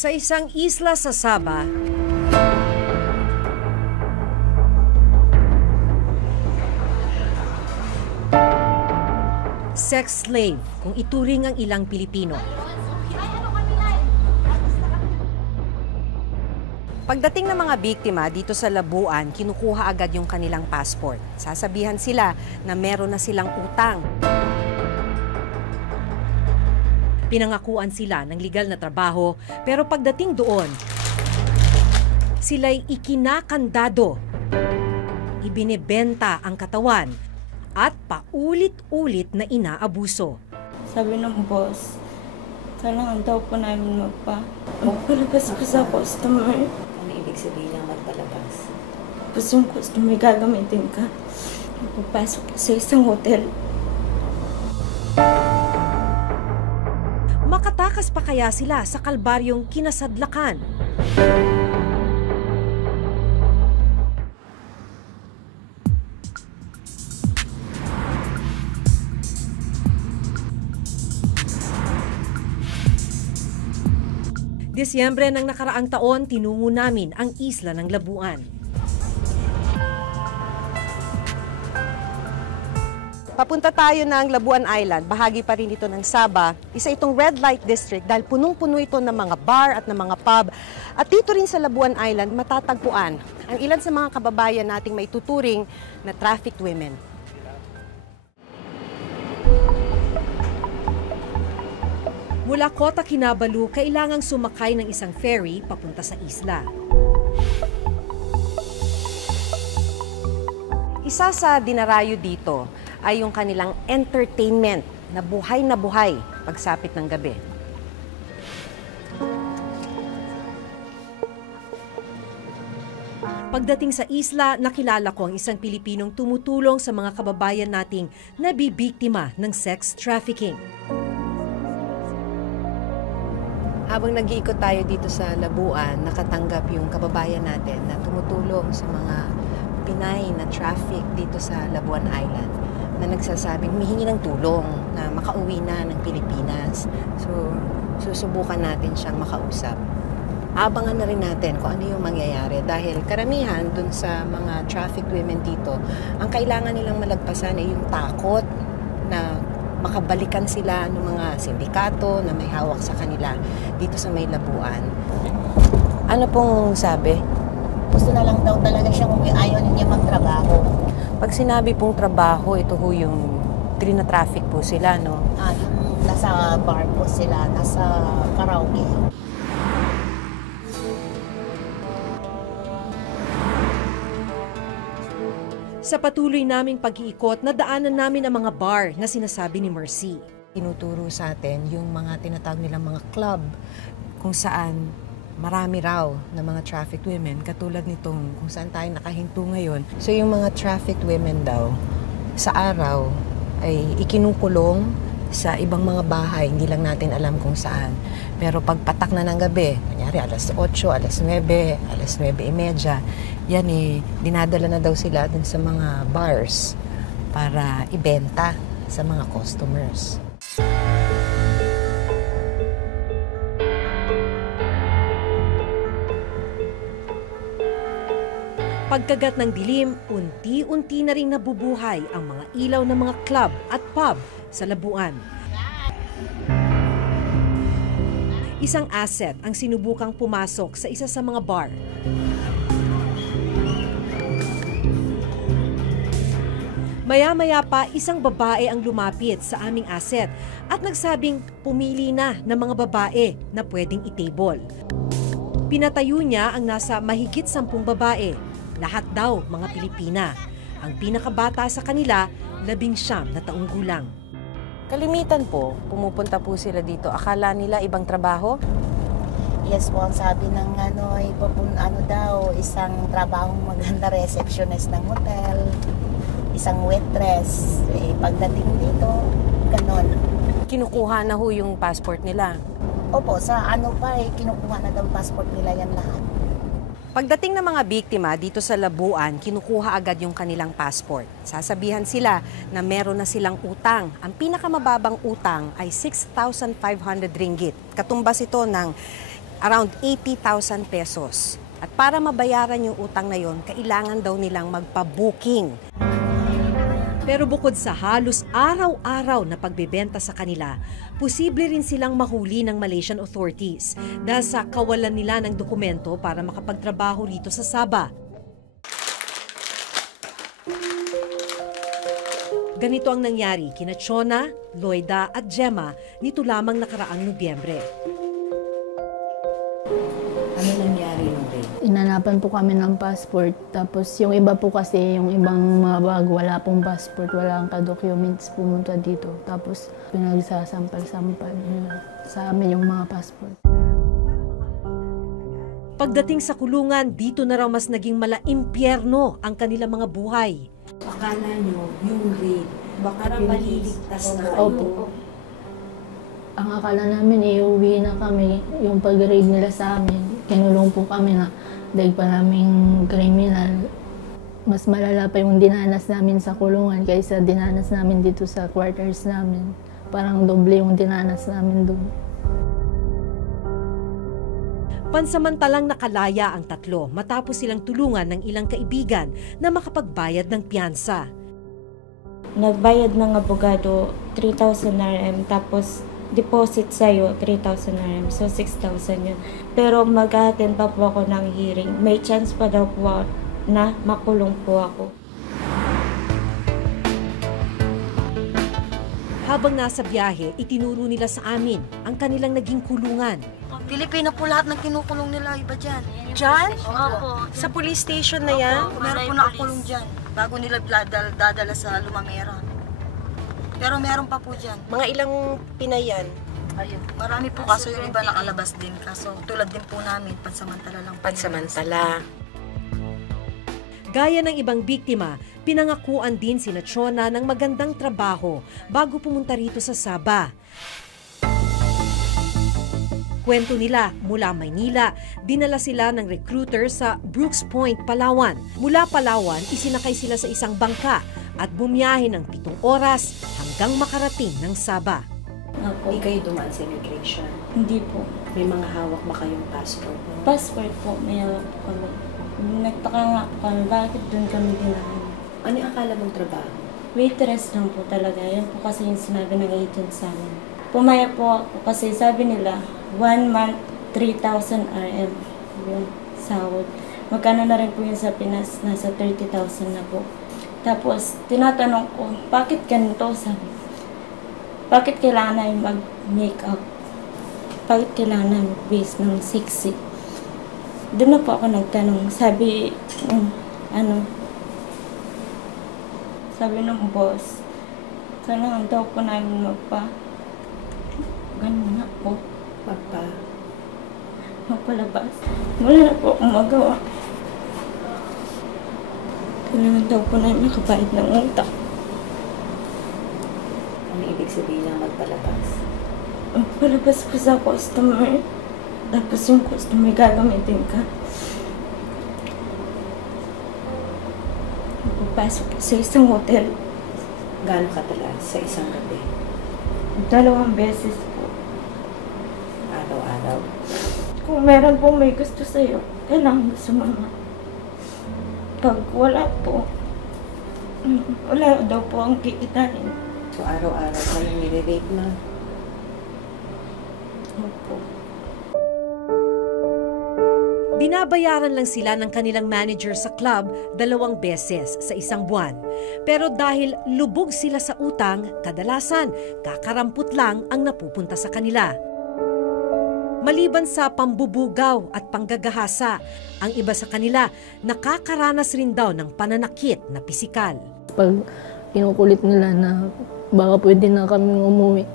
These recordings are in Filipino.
Sa isang isla sa Sabah, sex slave kung ituring ang ilang Pilipino. Pagdating ng mga biktima dito sa Labuan, kinukuha agad yung kanilang passport. Sasabihan sila na meron na silang utang. Pinangakuan sila ng legal na trabaho, pero pagdating doon, sila'y ikinakandado. Ibinebenta ang katawan at paulit-ulit na inaabuso. Sabi ng boss, kailangan daw po namin magpalabas ko sa customer. Ano ibig sabihin ng magpalabas? Tapos yung customer gagamitin ka. Papasok sa isang hotel. Makatakas pa kaya sila sa kalbaryong kinasadlakan? Disyembre ng nakaraang taon, tinungo namin ang isla ng Labuan. Papunta tayo ng Labuan Island, bahagi pa rin ito ng Sabah. Isa itong red light district dahil punong-puno ito ng mga bar at ng mga pub. At dito rin sa Labuan Island matatagpuan ang ilan sa mga kababayan nating may tuturing na trafficked women. Mula Kota Kinabalu, kailangang sumakay ng isang ferry papunta sa isla. Isa sa dinarayo dito ay yung kanilang entertainment na buhay pagsapit ng gabi. Pagdating sa isla, nakilala ko ang isang Pilipinong tumutulong sa mga kababayan nating nabibiktima ng sex trafficking. Habang nag-iikot tayo dito sa Labuan, nakatanggap yung kababayan natin na tumutulong sa mga Pinay na traffic dito sa Labuan Island na nagsasabing humihingi ng tulong na makauwi na ng Pilipinas. So, susubukan natin siyang makausap. Abangan na rin natin kung ano yung mangyayari dahil karamihan dun sa mga trafficked women dito, ang kailangan nilang malagpasan ay yung takot na makabalikan sila ng mga sindikato na may hawak sa kanila dito sa may Labuan. Ano pong sabi? Gusto na lang daw talaga siyang ayaw niya magtrabaho. Pag sinabi pong trabaho, ito ho yung trina-traffic po sila, no? Yung nasa bar po sila, nasa karaoke. Sa patuloy naming pag-iikot, nadaanan namin ang mga bar na sinasabi ni Mercy. Tinuturo sa atin yung mga tinatawag nilang mga club kung saan marami raw na mga trafficked women, katulad nitong kung saan tayo nakahinto ngayon. So yung mga trafficked women daw, sa araw ay ikinukulong sa ibang mga bahay, hindi lang natin alam kung saan. Pero pagpatak na ng gabi, kunyari alas 8, alas 9, alas 9:30, yan dinadala na daw sila dun sa mga bars para ibenta sa mga customers. Pagkagat ng dilim, unti-unti na ring nabubuhay ang mga ilaw ng mga club at pub sa Labuan. Isang asset ang sinubukang pumasok sa isa sa mga bar. Maya-maya pa, isang babae ang lumapit sa aming asset at nagsabing pumili na ng mga babae na pwedeng itable. Pinatayo niya ang nasa mahigit 10 babae. Lahat daw mga Pilipina. Ang pinakabata sa kanila, 19 na taong gulang. Kalimitan po, pumupunta po sila dito. Akala nila ibang trabaho? Yes po, ang sabi ng daw, isang trabahong maganda, receptionist ng hotel, isang waitress. Pagdating dito, ganon. Kinukuha na ho yung passport nila. Opo, sa kinukuha na daw passport nila yan lahat. Pagdating ng mga biktima dito sa Labuan, kinukuha agad yung kanilang passport. Sasabihan sila na meron na silang utang. Ang pinakamababang utang ay 6,500 ringgit. Katumbas ito ng around 80,000 pesos. At para mabayaran yung utang na yon, kailangan daw nilang magpa-booking. Pero bukod sa halos araw-araw na pagbebenta sa kanila, posible rin silang mahuli ng Malaysian authorities dahil sa kawalan nila ng dokumento para makapagtrabaho rito sa Sabah. Ganito ang nangyari kina Chona, Loida at Gemma nito lamang nakaraang Nobyembre. Ano nangyari nung day? Inanapan po kami ng passport. Tapos yung iba po kasi, yung ibang mga bag, wala pong passport, wala ang ka-documents pumunta dito. Tapos pinagsasampal-sampal nila sa amin yung mga passport. Pagdating sa kulungan, dito na raw mas naging mala-impyerno ang kanilang mga buhay. Akala nyo, yung raid, baka maliligtas na kayo. Opo. Ang akala namin, iuwi na kami. Yung pag-raid nila sa amin, kinulong po kami na dahil pa naming kriminal. Mas malala pa yung dinanas namin sa kulungan kaysa dinanas namin dito sa quarters namin. Parang doble yung dinanas namin doon. Pansamantalang nakalaya ang tatlo matapos silang tulungan ng ilang kaibigan na makapagbayad ng piyansa. Nagbayad ng abogado 3,000 RM, tapos deposit sa'yo 3,000 RM, so 6,000 yun. Pero mag-attend pa po ako ng hearing. May chance pa daw po na makulong po ako. Habang nasa biyahe, itinuro nila sa amin ang kanilang naging kulungan. Pilipina po lahat ng kinukulong nila, iba dyan. Diyan? Opo. Sa police station na yan? Meron po nakakulong dyan, bago nila dadala sa Lumamera. Pero meron pa po dyan. Mga ilang Pinay yan? Ayun. Marami po, kaso yung iba nakalabas din. Kaso tulad din po namin, pansamantala lang. Pansamantala. Gaya ng ibang biktima, pinangakuan din sina Chona ng magandang trabaho bago pumunta rito sa Sabah. Kwento nila, mula Maynila, dinala sila ng recruiter sa Brooks Point, Palawan. Mula Palawan, isinakay sila sa isang bangka at bumiyahe ng 7 oras hanggang makarating ng Sabah. Ako. Hindi kayo dumaan sa immigration. Hindi po. May mga hawak ba kayong passport? Passport po, may hawak po kami. Nagtaka nga po kami, bakit doon kami dinahan? Ano yung akala mong trabaho? Waitress lang po talaga. Yan po kasi yung sinabi ng agent sa amin. Pumaya po ako kasi sabi nila, 1 month, 3,000 RM yung sahod. Magkano na rin po yun sa Pinas, nasa 30,000 na po. Tapos, tinatanong ko, bakit ganito? Sabi, bakit kailangan namin mag-makeup? Bakit kailangan namin mag-base ng sexy? Doon na po ako nagtanong. Sabi, sabi ng boss, kailangan daw po namin ganun na po. Magpalabas. Wala na po akong magawa. Kailangan daw po namin makabayad ng utang. Ano ibig sabihin ng magpalabas? Magpalabas ko sa customer. Tapos yung customer gagamitin ka. Pupasok po sa isang hotel. Gaano katalas sa isang gabi? 2 beses po. Araw-araw? Kung meron po may gusto sa'yo, kailangan mo sumama. Pag wala po, wala daw po ang kikitain. So araw-araw kayong nire-rape na? Opo. Binabayaran lang sila ng kanilang manager sa club 2 beses sa isang buwan. Pero dahil lubog sila sa utang, kadalasan kakarampot lang ang napupunta sa kanila. Maliban sa pambubugaw at panggagahasa, ang iba sa kanila nakakaranas rin daw ng pananakit na pisikal. Pag kinukulit nila na baka pwede na kaming umuwi,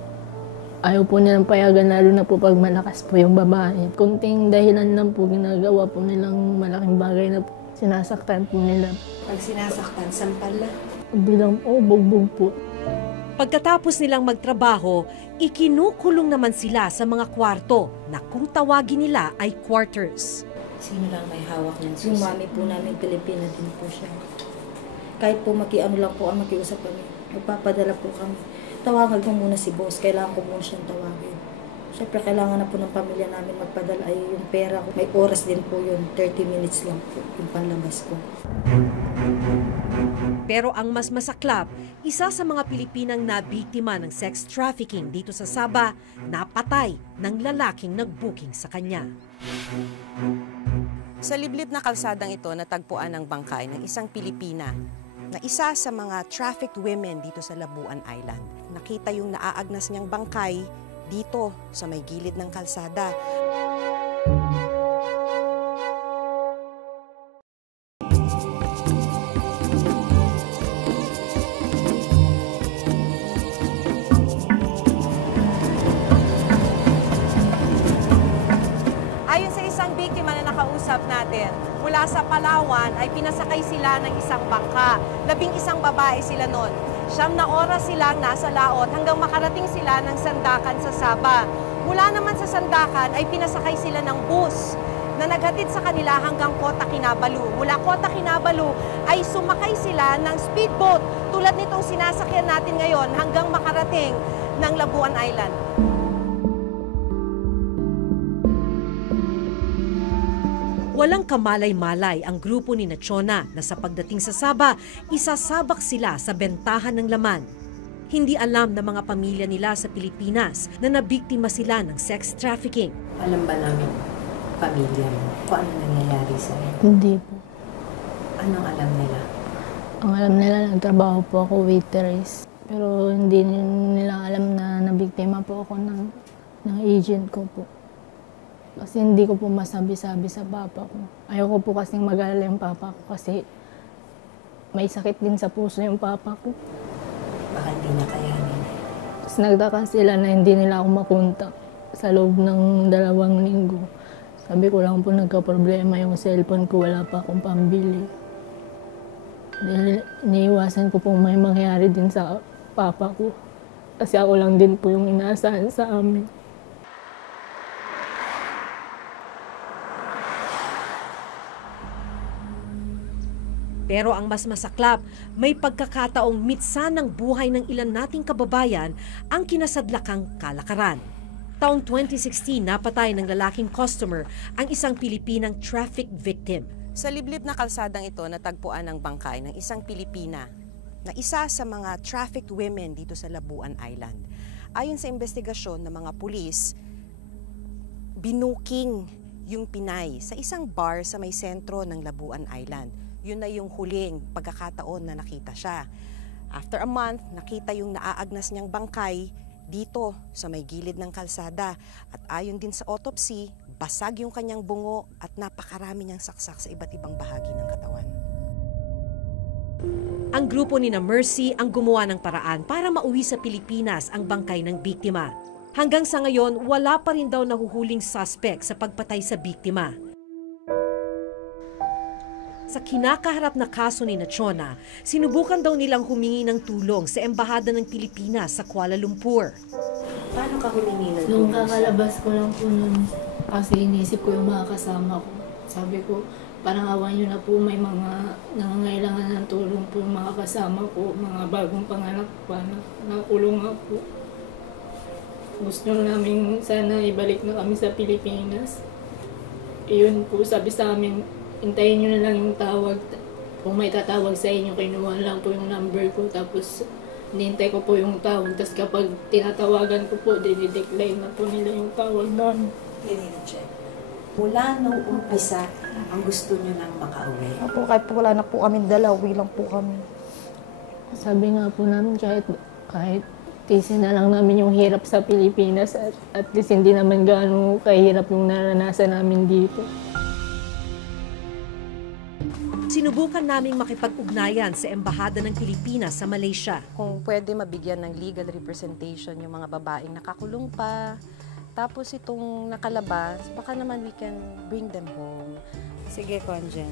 ayaw po nilang payagan, lalo na po pag malakas po yung babae. Kunting dahilan lang po, ginagawa po nilang malaking bagay na sinasaktan po nila. Pag sinasaktan, sampal lang. Bilang bugbog po. Pagkatapos nilang magtrabaho, ikinukulong naman sila sa mga kwarto na kung tawagin nila ay quarters. Sino lang may hawak ng Yung susi? mami po namin, Pilipina din po siya. Kahit po lang po ang makiusap kami, magpapadala po kami. Tawagan ko muna si boss, kailangan ko muna siyang tawagin. Siyempre, kailangan na po ng pamilya namin magpadala ay yung pera ko. May oras din po yun, 30 minutes lang po yung panlabas ko. Pero ang mas masaklap, isa sa mga Pilipinang nabiktima ng sex trafficking dito sa Sabah, napatay ng lalaking nag-booking sa kanya. Sa liblib na kalsadang ito, natagpuan ang bangkay ng isang Pilipina na isa sa mga trafficked women dito sa Labuan Island. Nakita yung naaagnas niyang bangkay dito sa may gilid ng kalsada. Ayon sa isang biktima na nakausap natin, mula sa Palawan ay pinasakay sila ng isang bangka. 11 babae sila noon. 9 na oras silang nasa laot hanggang makarating sila ng Sandakan sa Sabah. Mula naman sa Sandakan ay pinasakay sila ng bus na naghatid sa kanila hanggang Kota Kinabalu. Mula Kota Kinabalu ay sumakay sila ng speedboat tulad nitong sinasakyan natin ngayon hanggang makarating ng Labuan Island. Walang kamalay-malay ang grupo ni Nachona na sa pagdating sa Sabah, isasabak sila sa bentahan ng laman. Hindi alam ng mga pamilya nila sa Pilipinas na nabiktima sila ng sex trafficking. Alam ba namin, pamilya mo, kung ano nangyayari sa'yo? Hindi po. Anong alam nila? Ang alam nila, nagtrabaho po ako waitress. Pero hindi nila alam na nabiktima po ako ng agent ko po. Kasi hindi ko po masabi-sabi sa papa ko. Ayoko po kasing mag-alala yung papa ko kasi may sakit din sa puso yung papa ko. Baka hindi niya kayanin. Tapos nagtaka sila na hindi nila ako makontak sa loob ng 2 linggo. Sabi ko lang po nagka-problema yung cellphone ko, wala pa akong pambili. Dahil iniiwasan ko po may mangyari din sa papa ko. Kasi ako lang din po yung inaasahan sa amin. Pero ang mas masaklap, may pagkakataong mitsan ng buhay ng ilan nating kababayan ang kinasadlakang kalakaran. Taong 2016, napatay ng lalaking customer ang isang Pilipinang traffic victim. Sa liblib na kalsadang ito, natagpuan ang bangkay ng isang Pilipina na isa sa mga trafficked women dito sa Labuan Island. Ayon sa investigasyon ng mga pulis, binuking yung Pinay sa isang bar sa may sentro ng Labuan Island. Yun na yung huling pagkakataon na nakita siya. After a month, nakita yung naaagnas niyang bangkay dito sa may gilid ng kalsada. At ayon din sa autopsy, basag yung kanyang bungo at napakarami niyang saksak sa iba't ibang bahagi ng katawan. Ang grupo ni na Mercy ang gumawa ng paraan para mauwi sa Pilipinas ang bangkay ng biktima. Hanggang sa ngayon, wala pa rin daw nahuhuling suspect sa pagpatay sa biktima. Sa kinakaharap na kaso ni Nachona, sinubukan daw nilang humingi ng tulong sa Embahada ng Pilipinas sa Kuala Lumpur. Paano ka humingi ng Nung tulong? kakalabas ko lang po nun, kasi inisip ko yung mga kasama ko. Sabi ko, parang awan nyo na po, may mga nangangailangan ng tulong po yung mga kasama ko, mga bagong panganak pa, nakulong nga po. Gusto namin sana ibalik na kami sa Pilipinas. Iyon po, sabi sa amin, hintayin nyo na lang yung tawag. Kung may tatawag sa inyo, kinuha lang po yung number ko. Tapos, hinihintay ko po yung tawag. Tapos kapag tinatawagan ko po, dinidecline na po nila yung tawag namin. Check. Mula nung umpisa, ang gusto nyo nang makauwi. Opo, kahit po wala na po kami dala, uwi lang po kami. Sabi nga po namin, kahit tisin na lang namin yung hirap sa Pilipinas at least hindi naman gaano kahirap yung naranasan namin dito. Sinubukan naming makipag-ugnayan sa Embahada ng Pilipinas sa Malaysia. Kung pwede mabigyan ng legal representation yung mga babaeng nakakulong pa, tapos itong nakalabas, baka naman we can bring them home. Sige, Conjen.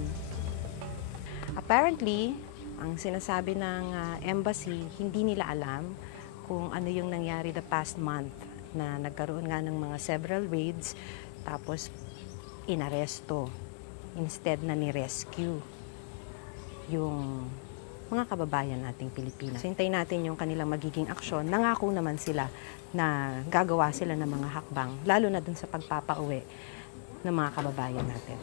Apparently, ang sinasabi ng embassy, hindi nila alam kung ano yung nangyari the past month na nagkaroon nga ng mga several raids, tapos inaresto instead na ni-rescue yung mga kababayan nating Pilipinas. Hintayin natin yung kanilang magiging aksyon. Nangako naman sila na gagawa sila ng mga hakbang, lalo na dun sa pagpapauwi ng mga kababayan natin.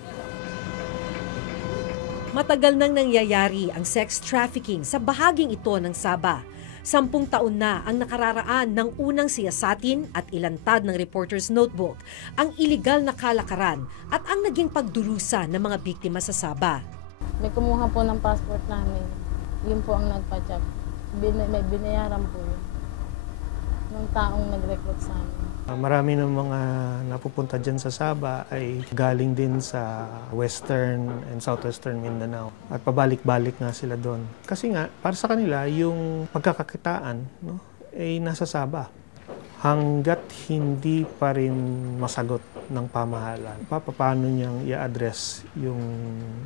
Matagal nang nangyayari ang sex trafficking sa bahaging ito ng Sabah. 10 taon na ang nakararaan ng unang siyasatin at ilantad ng Reporter's Notebook ang iligal na kalakaran at ang naging pagdurusa ng mga biktima sa Sabah. May kumuha po ng passport namin. Yun po ang nagpa-check. May binayaran po yun ng taong nag-recruit sa amin. Marami ng mga napupunta dyan sa Sabah ay galing din sa Western and Southwestern Mindanao. At pabalik-balik nga sila doon. Kasi nga, para sa kanila, yung pagkakakitaan ay nasa Sabah. Hanggat hindi pa rin masagot ng pamahalaan, paano niyang i-address yung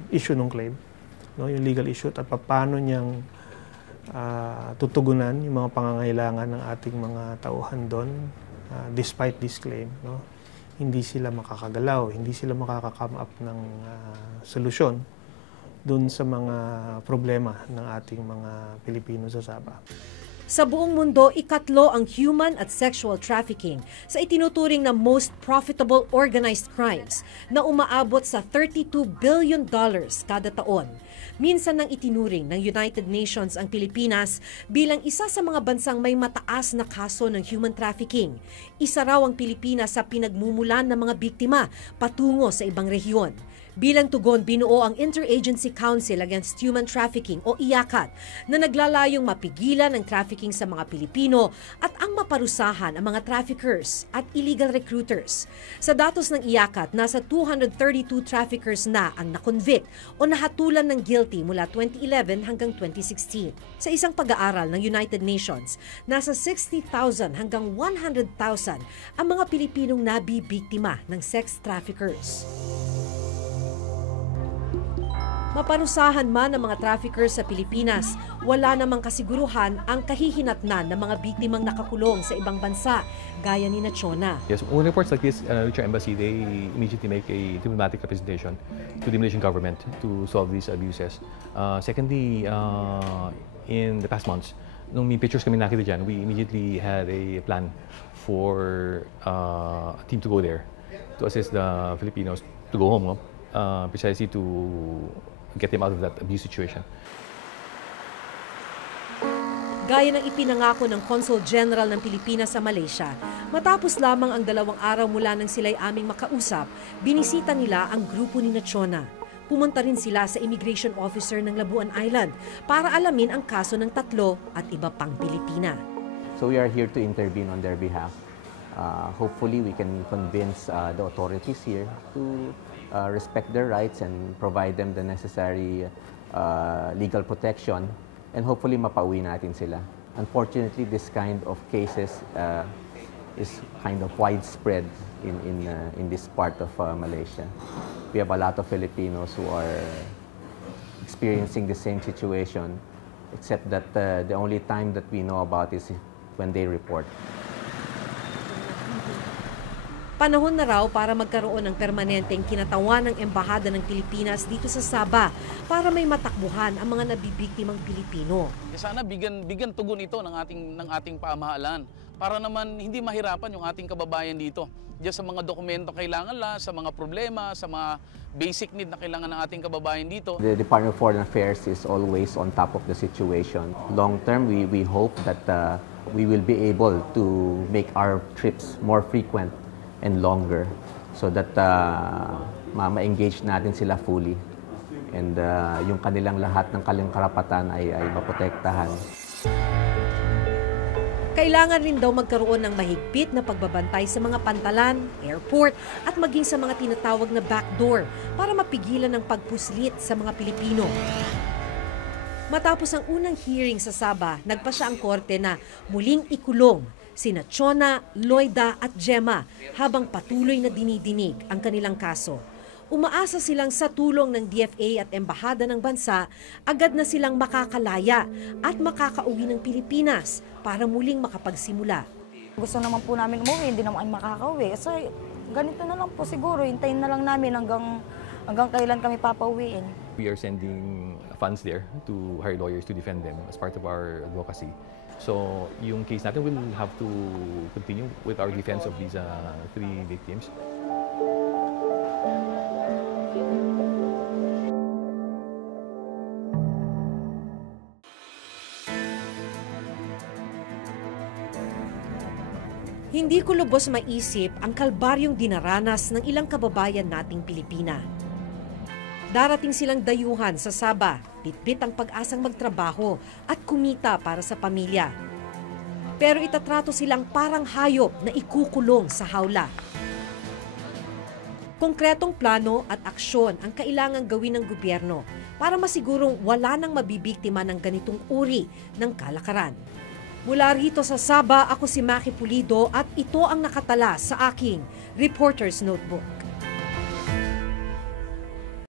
issue ng claim, yung legal issue, at paano niyang tutugunan yung mga pangangailangan ng ating mga tauhan doon. Despite this claim, hindi sila makakagalaw, hindi sila makaka-come up ng solusyon dun sa mga problema ng ating mga Pilipino sa Sabah. Sa buong mundo, ikatlo ang human at sexual trafficking sa itinuturing na most profitable organized crimes na umaabot sa $32 billion kada taon. Minsan nang itinuring ng United Nations ang Pilipinas bilang isa sa mga bansang may mataas na kaso ng human trafficking. Isa raw ang Pilipinas sa pinagmumulan ng mga biktima patungo sa ibang rehiyon. Bilang tugon, binuo ang Interagency Council Against Human Trafficking o IACAT na naglalayong mapigilan ang trafficking sa mga Pilipino at ang maparusahan ang mga traffickers at illegal recruiters. Sa datos ng IACAT, nasa 232 traffickers na ang nakonvict o nahatulan ng guilty mula 2011 hanggang 2016. Sa isang pag-aaral ng United Nations, nasa 60,000 hanggang 100,000 ang mga Pilipinong nabibiktima ng sex traffickers. Maparusahan man ng mga traffickers sa Pilipinas, wala namang kasiguruhan ang kahihinatnan ng mga biktimang nakakulong sa ibang bansa, gaya ni Chona. Yes, when reports like this reach our embassy, they immediately make a diplomatic representation to the Malaysian government to solve these abuses. Secondly, in the past months, nung may pictures kami nakita dyan, we immediately had a plan for a team to go there to assist the Filipinos to go home, precisely to get them out of that abuse situation. Gaya ng ipinangako ng Consul General ng Pilipinas sa Malaysia, matapos lamang ang 2 araw mula nang sila'y aming makausap, binisita nila ang grupo ni Chona. Pumunta rin sila sa immigration officer ng Labuan Island para alamin ang kaso ng 3 at iba pang Pilipina. So we are here to intervene on their behalf. Hopefully we can convince the authorities here to respect their rights and provide them the necessary legal protection, and hopefully mapauwi natin sila. Unfortunately, this kind of cases is kind of widespread in this part of Malaysia. We have a lot of Filipinos who are experiencing the same situation, except that the only time that we know about is when they report. Panahon na raw para magkaroon ng permanenteng kinatawan ng Embahada ng Pilipinas dito sa Sabah para may matakbuhan ang mga nabibiktimang Pilipino. Sana bigyan tugon ito ng ating pamahalaan para naman hindi mahirapan yung ating kababayan dito. Diyan sa mga dokumento kailangan la, sa mga problema, sa mga basic need na kailangan ng ating kababayan dito. The Department of Foreign Affairs is always on top of the situation. Long term, we hope that we will be able to make our trips more frequent and longer so that ma-engage natin sila fully and yung kanilang lahat ng karapatan ay maprotektahan. Kailangan rin daw magkaroon ng mahigpit na pagbabantay sa mga pantalan, airport at maging sa mga tinatawag na backdoor para mapigilan ang pagpuslit sa mga Pilipino. Matapos ang unang hearing sa Sabah, nagpasya ang korte na muling ikulong sina Chona, Loida at Gemma habang patuloy na dinidinig ang kanilang kaso. Umaasa silang sa tulong ng DFA at Embahada ng bansa, agad na silang makakalaya at makakauwi ng Pilipinas para muling makapagsimula. Gusto naman po namin umuwi, hindi naman makakauwi. So ganito na lang po siguro, hintayin na lang namin hanggang kailan kami papauwiin. We are sending funds there to hire lawyers to defend them as part of our advocacy. So yung case natin will have to continue with our defense of these 3 victims. Hindi ko lubos maisip ang kalbaryong dinaranas ng ilang kababayan nating Pilipina. Darating silang dayuhan sa Sabah, bitbit ang pag-asang magtrabaho at kumita para sa pamilya. Pero itatrato silang parang hayop na ikukulong sa hawla. Konkretong plano at aksyon ang kailangang gawin ng gobyerno para masigurong wala nang mabibiktima ng ganitong uri ng kalakaran. Mula rito sa Sabah, ako si Maki Pulido at ito ang nakatala sa aking Reporter's Notebook.